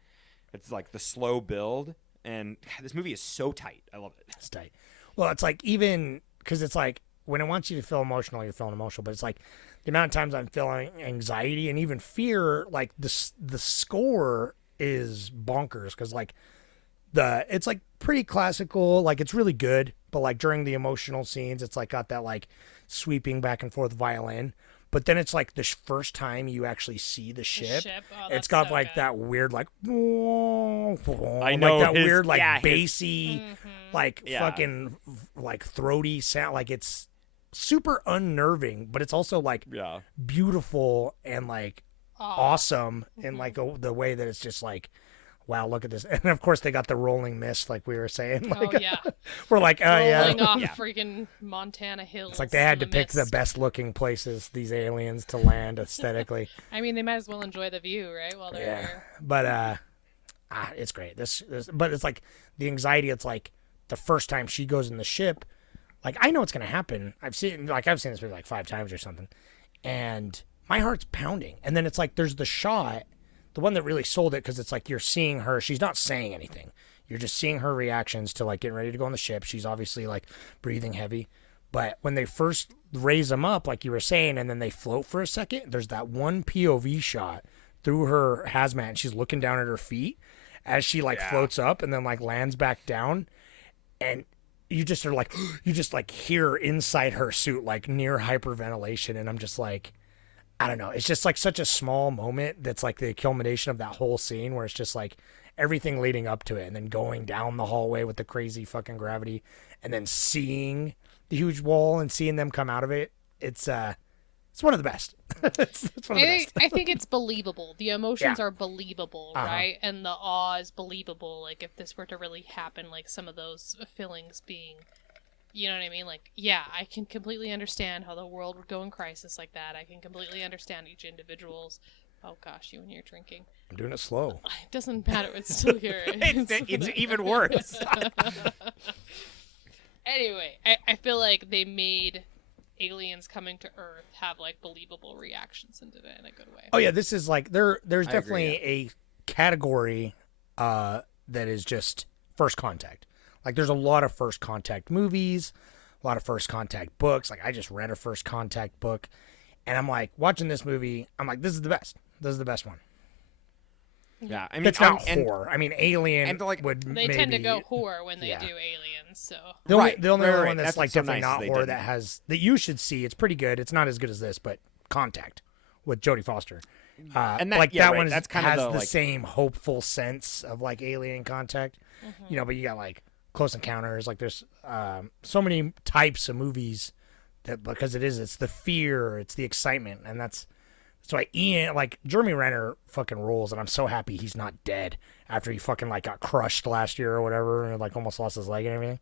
It's like the slow build, and God, this movie is so tight. I love it. It's tight. Well, it's like even because it's like when it wants you to feel emotional, you're feeling emotional. But it's like the amount of times I'm feeling anxiety and even fear. Like the score is bonkers because like it's like pretty classical. Like it's really good, but like during the emotional scenes, it's like got that like sweeping back and forth violin. But then it's like the first time you actually see the ship. Oh, It's got so like good. that weird like I know know, like that his- weird like yeah, his- bassy like fucking like throaty sound. Like it's super unnerving, but it's also like beautiful and like awesome in like the way that it's just like, wow, look at this. And of course they got the rolling mist, like we were saying. Like, Oh yeah, we're like, oh rolling yeah. off freaking Montana hills. It's like they had to in pick the mist. best looking places, these aliens, to land aesthetically. I mean, they might as well enjoy the view, right? While they're there. But it's great. This but it's like the anxiety. It's like the first time she goes in the ship, like I know what's gonna happen. I've seen this movie like 5 times or something, and my heart's pounding. And then it's like there's the shot, the one that really sold it, because it's like you're seeing her. She's not saying anything. You're just seeing her reactions to like getting ready to go on the ship. She's obviously like breathing heavy. But when they first raise them up, like you were saying, and then they float for a second, there's that one POV shot through her hazmat, and she's looking down at her feet as she like floats up and then like lands back down. And you just are like, you just like hear inside her suit like near hyperventilation. And I'm just like, I don't know. It's just like such a small moment that's like the culmination of that whole scene, where it's just like everything leading up to it, and then going down the hallway with the crazy fucking gravity, and then seeing the huge wall and seeing them come out of it. It's one of the best. it's one of the best. I think it's believable. The emotions Yeah. are believable, right? And the awe is believable. Like if this were to really happen, like some of those feelings being, you know what I mean? Like, yeah, I can completely understand how the world would go in crisis like that. I can completely understand each individual's. Oh gosh, you and you're drinking. I'm doing it slow. It doesn't matter. It's still here. It's even worse. Anyway, I feel like they made aliens coming to Earth have like believable reactions and did it in a good way. Oh yeah, this is like there's agree, definitely a category that is just first contact. Like there's a lot of first contact movies, a lot of first contact books. Like I just read a first contact book, and I'm like watching this movie, I'm like, this is the best. This is the best one. Yeah, I mean, It's not and horror. I mean, Alien and like would They maybe, tend to go horror when they yeah. do aliens, so The only, Right, the only right, other right. one that's That's like what's so definitely nice not they horror didn't. that you should see. It's pretty good. It's not as good as this, but Contact with Jodie Foster. And that- like yeah, that right. one That's kind of has the, the like- same hopeful sense of like Alien Contact. But you got like Close Encounters. Like there's so many types of movies that because it's the fear, it's the excitement, and that's why Ian, like Jeremy Renner, fucking rules, and I'm so happy he's not dead after he fucking like got crushed last year or whatever, and like almost lost his leg and everything.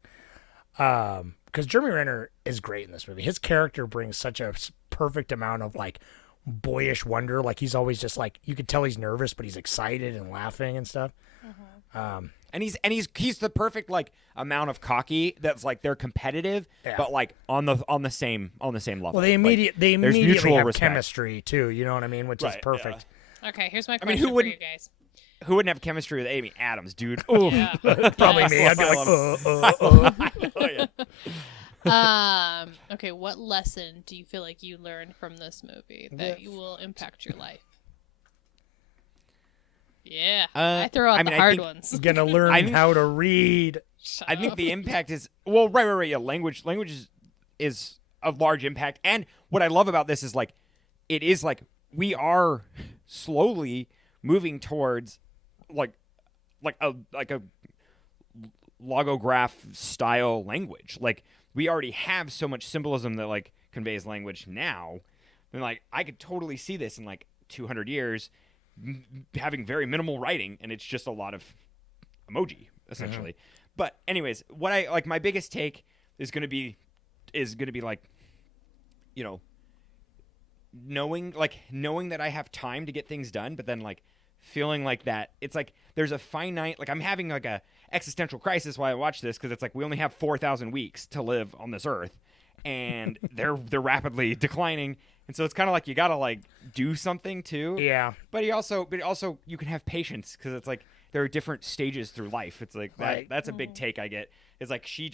because Jeremy Renner is great in this movie. His character brings such a perfect amount of like boyish wonder. Like he's always just like, you could tell he's nervous, but he's excited and laughing and stuff. And he's the perfect like amount of cocky that's like they're competitive, but like on the same level. Well, they immediately mutual have respect. chemistry too. You know what I mean? Which is perfect. Okay, here's my question who for wouldn't- you guys. Who wouldn't have chemistry with Amy Adams, dude? Ooh. Yeah. Probably me. I'd be like, Oh, yeah. Okay, what lesson do you feel like you learned from this movie that you will impact your life? Yeah, I throw out the hard ones. Gonna learn how to read. I think the impact is right. Yeah, language is a large impact, and what I love about this is like, it is like we are slowly moving towards like a logograph style language. Like we already have so much symbolism that like conveys language now, and like I could totally see this in like 200 years having very minimal writing, and it's just a lot of emoji essentially. But anyways, what I like, my biggest take is gonna be like, you know, knowing that I have time to get things done, but then like feeling like that it's like there's a finite, like I'm having like a existential crisis while I watch this, because it's like we only have 4,000 weeks to live on this earth, and they're rapidly declining, and so it's kind of like you gotta like do something too. Yeah. But also you can have patience, because it's like there are different stages through life. It's like that. Right. That's a big take I get. Is like she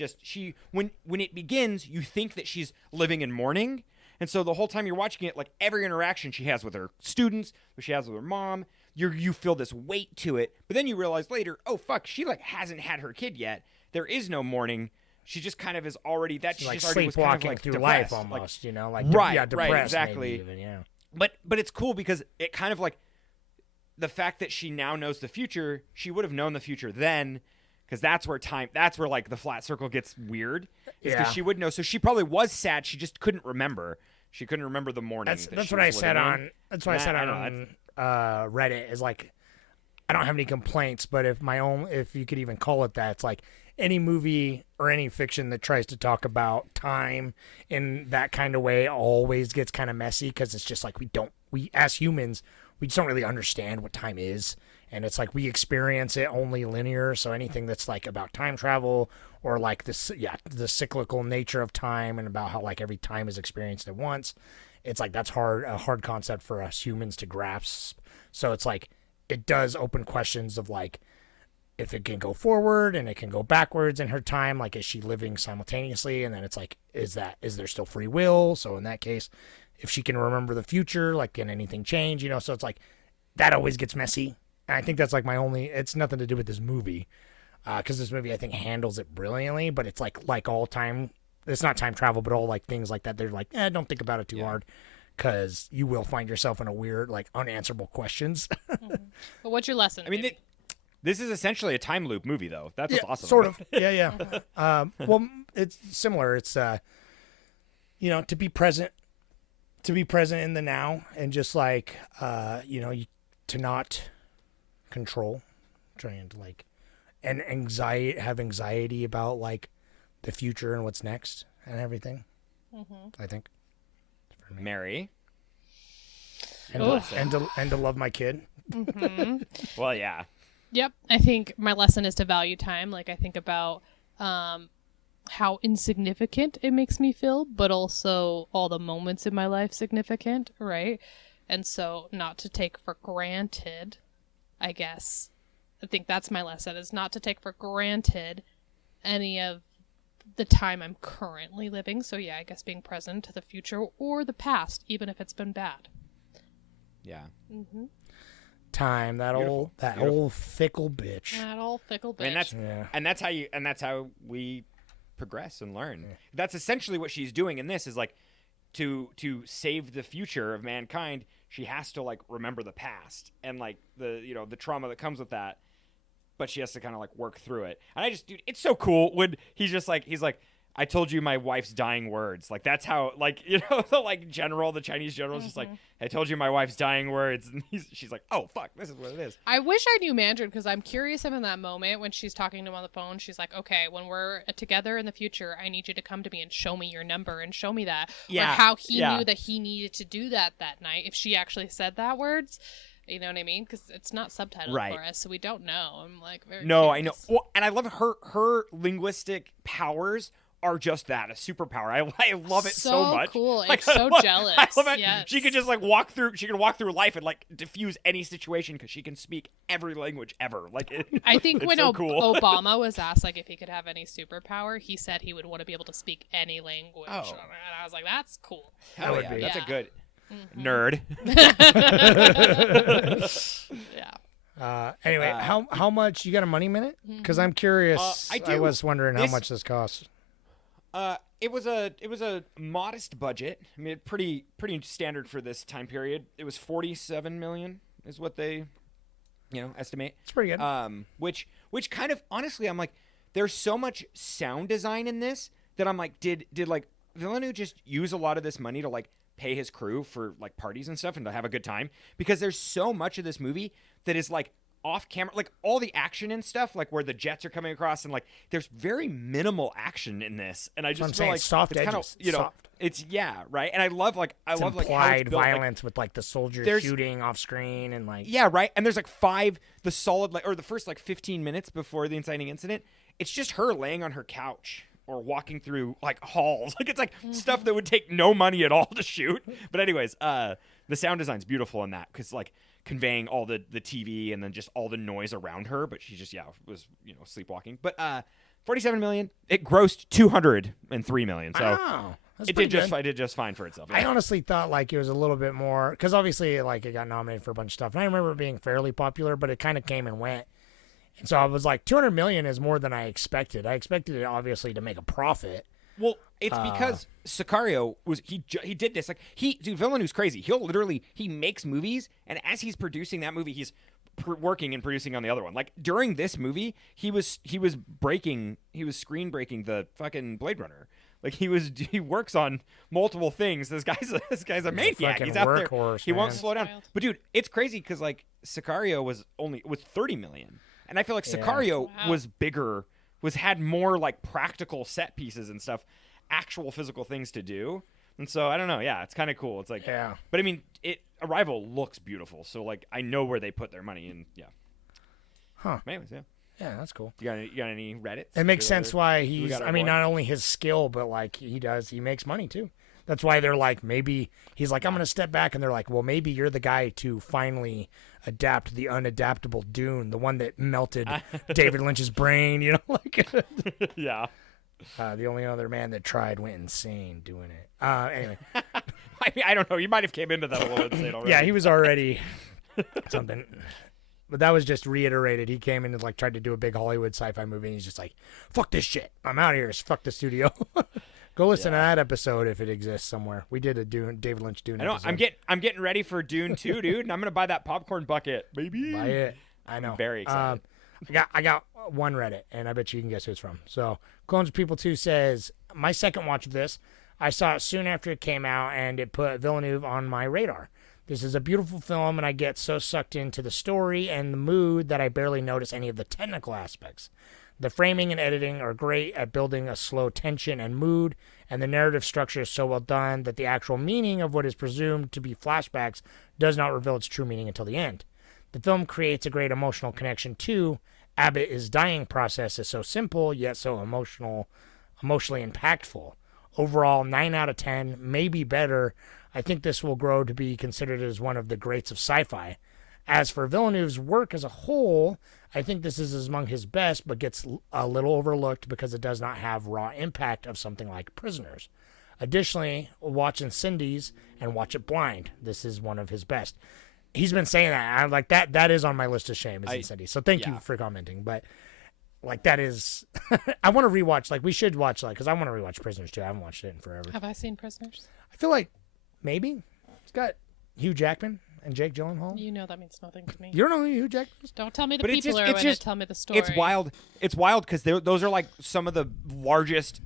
when it begins, you think that she's living in mourning, and so the whole time you're watching it, like every interaction she has with her students, what she has with her mom, you feel this weight to it. But then you realize later, oh fuck, she like hasn't had her kid yet. There is no mourning. She just kind of is already that. She's like already was kind sleepwalking of like through depressed. life almost, like, you know, like right, depressed, exactly. maybe even, yeah. But it's cool because it kind of like the fact that she now knows the future. She would have known the future then, because that's where like the flat circle gets weird. Because she would know. So she probably was sad. She just couldn't remember. She couldn't remember the morning. That's what I said on. That's what I said on Reddit. Is like, I don't have any complaints, but if you could even call it that, it's like any movie or any fiction that tries to talk about time in that kind of way always gets kind of messy, because it's just like we as humans, we just don't really understand what time is, and it's like we experience it only linear. So anything that's like about time travel or like the cyclical nature of time, and about how like every time is experienced at once, it's like that's a hard concept for us humans to grasp. So it's like it does open questions of like, if it can go forward and it can go backwards in her time, like is she living simultaneously? And then it's like, is there still free will? So in that case, if she can remember the future, like can anything change? You know, so it's like that always gets messy. And I think that's like it's nothing to do with this movie, because this movie I think handles it brilliantly. But it's like all time, it's not time travel, but all like things like that. They're like, don't think about it too hard, because you will find yourself in a weird, like unanswerable questions. But what's your lesson? I mean, this is essentially a time loop movie, though. That's what's awesome. Sort of. Yeah. Well, it's similar. It's to be present in the now, and just like to not control, trying to like, and have anxiety about like the future and what's next and everything. I think. Mary. And to love my kid. Well, yeah. Yep. I think my lesson is to value time. Like, I think about how insignificant it makes me feel, but also all the moments in my life significant, right? And so not to take for granted, I guess. I think that's my lesson, is not to take for granted any of the time I'm currently living. So yeah, I guess being present to the future or the past, even if it's been bad. Yeah. Time, that Beautiful. old fickle bitch. That old fickle bitch. And that's how we progress and learn. Yeah. That's essentially what she's doing in this, is like to save the future of mankind, she has to like remember the past and like the trauma that comes with that, but she has to kind of like work through it. And dude, it's so cool when he's like I told you my wife's dying words. Like that's how, like, you know, the Chinese general's just like, I told you my wife's dying words, and she's like, oh fuck, this is what it is. I wish I knew Mandarin because I'm curious if in that moment when she's talking to him on the phone, she's like, okay, when we're together in the future, I need you to come to me and show me your number and show me that. Yeah. Or how he knew that he needed to do that night. If she actually said that words. You know what I mean? Because it's not subtitled for us, so we don't know. I'm like, very curious. I know. Well, and I love her linguistic powers are just that, a superpower. I love it so much. Cool. Like, I'm so jealous. I love it. Yes. She could just like walk through life and like diffuse any situation because she can speak every language ever. Like I think when so cool. Obama was asked like if he could have any superpower, he said he would want to be able to speak any language. Oh. And I was like, that's cool. Hell yeah, that's a good nerd. Yeah. Anyway, how much you got a money minute? Because I'm curious. I do. I was wondering how much this costs. It was a modest budget. I mean, pretty standard for this time period. It was 47 million is what they, estimate. It's pretty good. Which kind of honestly, I'm like, there's so much sound design in this that I'm like, did like Villeneuve just use a lot of this money to like pay his crew for like parties and stuff and to have a good time? Because there's so much of this movie that is like off camera, like all the action and stuff, like where the jets are coming across, and like there's very minimal action in this, and I just feel like soft it's edges, kind of, soft. It's right, and I love like implied how it's built, violence with like the soldiers shooting off screen and like right, and there's like the first like 15 minutes before the inciting incident, it's just her laying on her couch or walking through like halls, like it's like stuff that would take no money at all to shoot. But anyways, the sound design's beautiful in that because like conveying all the TV and then just all the noise around her, but she just was sleepwalking. But 47 million, it grossed 203 million, so it did just fine for itself. Yeah. I honestly thought like it was a little bit more because obviously like it got nominated for a bunch of stuff, and I remember it being fairly popular, but it kind of came and went. And so I was like, 200 million is more than I expected. I expected it obviously to make a profit. Well, it's because Sicario he did this like Villeneuve's crazy. He makes movies, and as he's producing that movie, he's working and producing on the other one. Like during this movie, he was screen breaking the fucking Blade Runner. Like he works on multiple things. This guy's a maniac. He's out there. He won't slow down. But dude, it's crazy because like Sicario was 30 million, and I feel like Sicario was bigger. Had more like practical set pieces and stuff, actual physical things to do. And so I don't know. Yeah, it's kind of cool. It's like, but I mean, Arrival looks beautiful. So like, I know where they put their money in. Yeah. Huh. Anyways, yeah, that's cool. You got any Reddit? It makes sense why he's. I mean, not only his skill, but like he makes money too. That's why they're like, maybe he's like, I'm going to step back. And they're like, well, maybe you're the guy to finally adapt the unadaptable Dune, the one that melted David Lynch's brain, like. Yeah. The only other man that tried went insane doing it. Anyway. I mean, I don't know. You might have came into that a little insane already. Yeah, he was already something. But that was just reiterated. He came in and like tried to do a big Hollywood sci-fi movie, and he's just like, fuck this shit. I'm out of here. Fuck the studio. Go listen to that episode if it exists somewhere. We did a David Lynch Dune episode. I'm getting ready for Dune 2, dude, and I'm gonna buy that popcorn bucket, baby. Buy it. I know. I'm very excited. I got one Reddit, and I bet you can guess who it's from. So Clones of People 2 says, my second watch of this, I saw it soon after it came out, and it put Villeneuve on my radar. This is a beautiful film, and I get so sucked into the story and the mood that I barely notice any of the technical aspects. The framing and editing are great at building a slow tension and mood, and the narrative structure is so well done that the actual meaning of what is presumed to be flashbacks does not reveal its true meaning until the end. The film creates a great emotional connection too. Abbott's dying process is so simple, yet so emotionally impactful. Overall, 9 out of 10, maybe better. I think this will grow to be considered as one of the greats of sci-fi. As for Villeneuve's work as a whole, I think this is among his best, but gets a little overlooked because it does not have raw impact of something like Prisoners. Additionally, watch Incendies and watch it blind. This is one of his best. He's been saying that. I'm like, that is on my list of shame, is Incendies. So thank you for commenting. But like that is, I want to rewatch. Like we should watch because I want to rewatch Prisoners too. I haven't watched it in forever. Have I seen Prisoners? I feel like maybe it's got Hugh Jackman and Jake Gyllenhaal. You know that means nothing to me. You don't know who Jake is? Don't tell me the But it's people just- are it's going to just- tell me the story. It's wild. It's wild because those are like some of the largest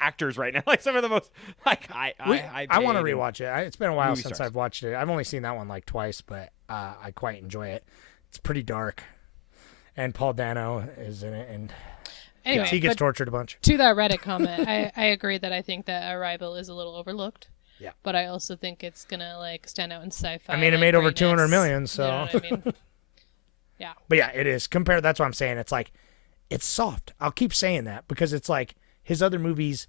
actors right now. Like some of the most like I want to paid rewatch it. It's been a while movie since stars. I've watched it. I've only seen that one like twice, but I quite enjoy it. It's pretty dark, and Paul Dano is in it, and Anyway, he gets but tortured a bunch. to that Reddit comment, I agree that I think that Arrival is a little overlooked. Yeah. But I also think it's going to like stand out in sci-fi. I mean, it like, made over greatness. 200 million, so. You know what I mean? Yeah. But yeah, it is. That's what I'm saying. It's like, it's soft. I'll keep saying that because it's like his other movies,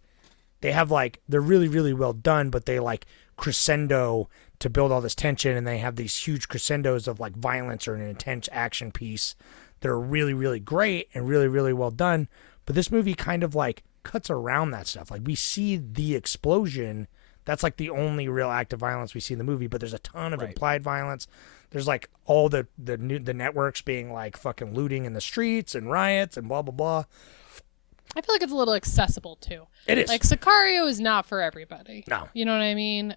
they have like, they're really, really well done, but they like crescendo to build all this tension, and they have these huge crescendos of like violence or an intense action piece that are really, really great and really, really well done. But this movie kind of like cuts around that stuff. Like we see the explosion. That's like the only real act of violence we see in the movie, but there's a ton of implied violence. There's like all the networks being like fucking looting in the streets and riots and blah, blah, blah. I feel like it's a little accessible too. It is. Like Sicario is not for everybody. No. You know what I mean?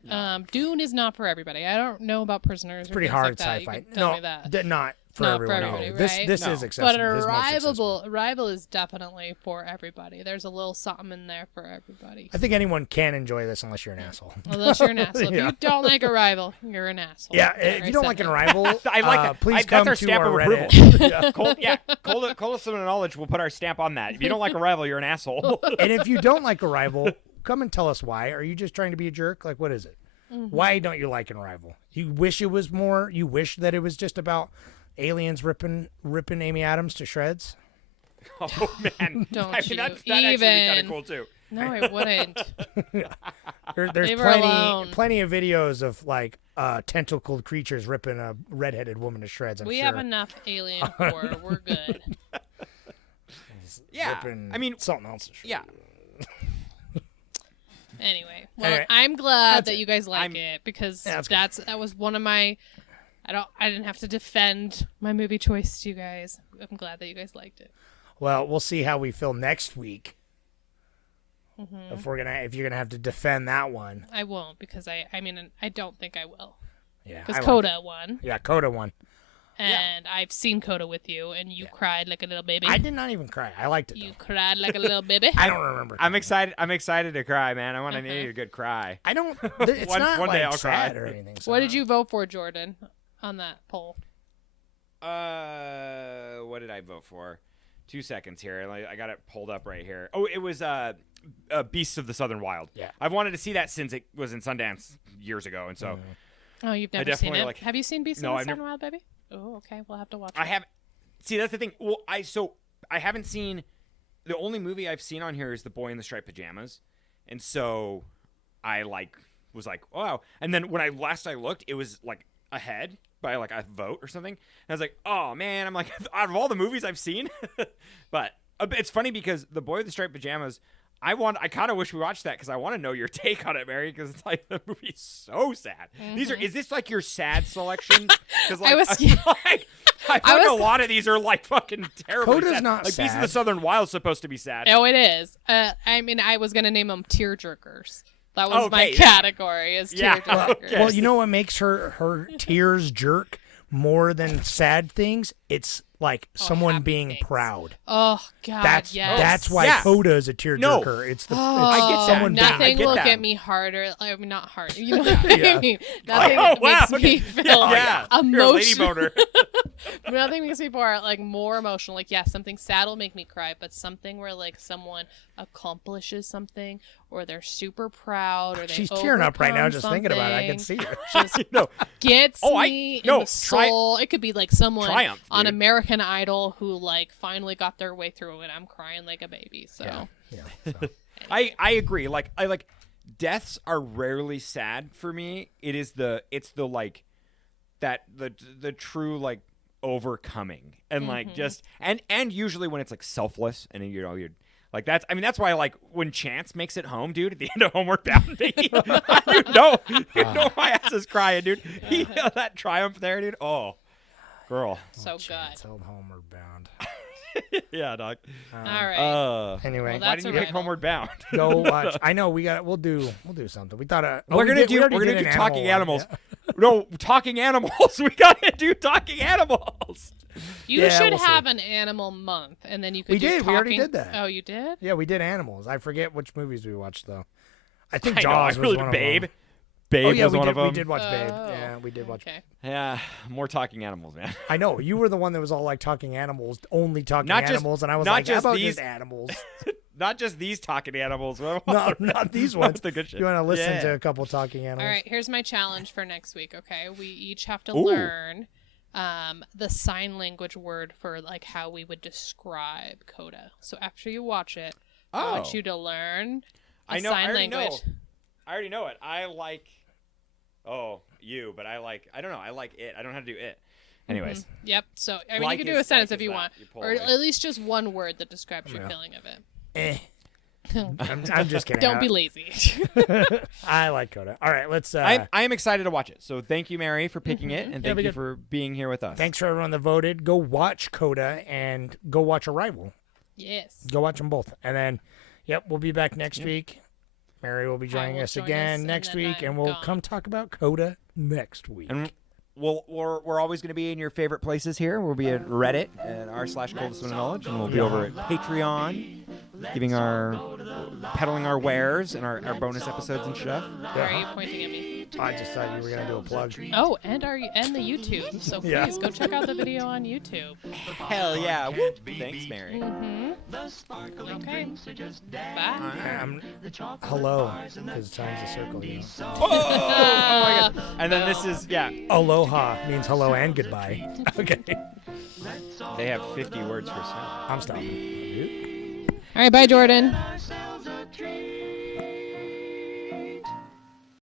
Dune is not for everybody. I don't know about Prisoners. It's pretty or hard things like sci-fi. That. You can tell me that. Not for Not everyone. for no. everybody, This right? this No. is accessible. But This is most accessible. Arrival is definitely for everybody. There's a little something in there for everybody. I think anyone can enjoy this unless you're an asshole. Unless you're an asshole. If Yeah. you don't like Arrival, you're an asshole. Yeah, Very if you don't like an simple. Arrival, I like that. please That's come our to stamp our of Reddit. approval. Cola Cinnamon Knowledge will put our stamp on that. If you don't like Arrival, you're an asshole. And if you don't like Arrival, come and tell us why. Are you just trying to be a jerk? Like, what is it? Why don't you like an Arrival? You wish it was more? You wish that it was just about aliens ripping Amy Adams to shreds? Oh man, Don't I mean, you that actually be kind of even. cool too. No, I wouldn't. There's Leave her alone. plenty of videos of like tentacled creatures ripping a redheaded woman to shreds. I'm We sure. have enough alien horror. We're good. Yeah, Ripping I mean, something else. To shreds. yeah. Anyway, well, Anyway, I'm glad that's that it. you guys like I'm- it because Yeah, that's good. that was one of my. I didn't have to defend my movie choice to you guys. I'm glad that you guys liked it. Well, we'll see how we feel next week. Mm-hmm. If you're gonna have to defend that one. I won't because I don't think I will Yeah. because I like Coda it. won Yeah, Coda won. and I've seen Coda with you and you cried like a little baby. I did not even cry. I liked it. You Though. cried like a little baby. I don't remember. I'm excited. I'm excited to cry, man. I want to Uh-huh. need a good cry. I don't. It's One- not one like day I'll sad cry. or anything. So What did you vote for, Jordan, on that poll? What did I vote for? 2 seconds here. I got it pulled up right here. Oh, it was Beasts of the Southern Wild. Yeah. I've wanted to see that since it was in Sundance years ago, and so Oh, you've never seen definitely it. like- Have you seen Beasts No, of the I've Southern never- Wild, baby? Oh, okay. We'll have to watch I it. haven't. See, that's the thing. Well, I haven't seen. The only movie I've seen on here is The Boy in the Striped Pajamas, and so I was like, wow. And then when I looked, it was like ahead by like a vote or something. And I was like, oh man, I'm like out of all the movies I've seen, but it's funny because The Boy with the Striped Pajamas. I kind of wish we watched that because I want to know your take on it, Mary. Because it's like the movie's so sad. Is this like your sad selection? Because like, I feel like a lot of these are like fucking terrible. Coda's sad. not like Beasts of the sad. Southern Wild is supposed to be sad. Oh, it is. I mean, I was gonna name them tearjerkers. That was my Okay. category. Is Yeah. tearjerkers. Well, you know what makes her tears jerk more than sad things? It's like someone happy being things. proud. Oh God, That's yes. that's why Yeah. Coda is a tearjerker. No. It's the Oh, I get that. someone Yeah, I nothing get will that. get me harder. I mean, not hard. You know what Yeah. I mean? Nothing Oh, wow. makes me feel Yeah. You're a lady emotional. boner. Nothing makes me more emotional. Like, yeah, something sad will make me cry, but something where like someone accomplishes something, or they're super proud, or they She's tearing up right now overcome just thinking about it. I can something, see her. Just no. gets Oh, me in no, the soul. It could be like someone Triumph, on dude. American Idol who like finally got their way through it. I'm crying like a baby. So Yeah. So. I agree. Like deaths are rarely sad for me. It's the like that the true like overcoming and like just and usually when it's like selfless and you're like that's why like when Chance makes it home, dude, at the end of Homeward Bound, baby, you know my ass is crying, dude. That triumph there, dude. Oh, girl. so good. Chance held Homeward Bound. Yeah, dog. All right. Anyway, Well, why that's didn't a you pick riddle. Homeward Bound? go watch. I know we'll do something. We thought we're gonna do talking animals. Yeah. No, talking animals. We gotta do talking animals. You Yeah, should we'll see. have an animal month, and then you could We do did. We already talking- did that. Oh, you did? Yeah, we did animals. I forget which movies we watched though. I think I know, Jaws I really was one Babe. of them. Babe Oh yeah, was we one did. of them. We did watch Babe. Oh, Yeah, we did watch. Okay. Yeah, more talking animals, man. I know you were the one that was all like talking animals, only talking Not just- animals, and I was not like, just how about these- just animals? Not just these talking animals. No, not these That's ones. the good shit. You want to listen Yeah. to a couple talking animals? All right, here's my challenge for next week, okay? We each have to Ooh. learn the sign language word for like how we would describe Coda. So after you watch it, I want Oh. you to learn a I know. I sign already language. know. I already know it. I like. Oh, you, but I like. I don't know. I like it. I don't know how to do it. Anyways, Yep. So I mean, Like you can do is- a sentence like if is you that. want, You pull or away. at least just one word that describes your Yeah. feeling of it. I'm just kidding. Don't be lazy. I like Coda. All right, let's. I am excited to watch it. So thank you, Mary, for picking it, and Yeah, thank we you good. for being here with us. Thanks for everyone that voted. Go watch Coda and go watch Arrival. Yes. Go watch them both, and then, yep, we'll be back next week. Mary will be joining will us join again us, and next then week, I'm and we'll gone. come talk about Coda next week. And we're always going to be in your favorite places here. We'll be at Reddit at r/coldest one knowledge, and we'll be over at Patreon, giving peddling our wares and our bonus episodes and stuff. Why are you pointing at me? I just thought you were gonna do a plug. Oh, and the YouTube. So please Yeah. go check out the video on YouTube. Hell yeah! Woo. Thanks, Mary. Mm-hmm. Okay. Bye. Hello, because time's a circle. You know. Oh my god! And then this is Aloha means hello and goodbye. Okay, They have 50 words for snow. I'm stopping. All right. Bye, Jordan.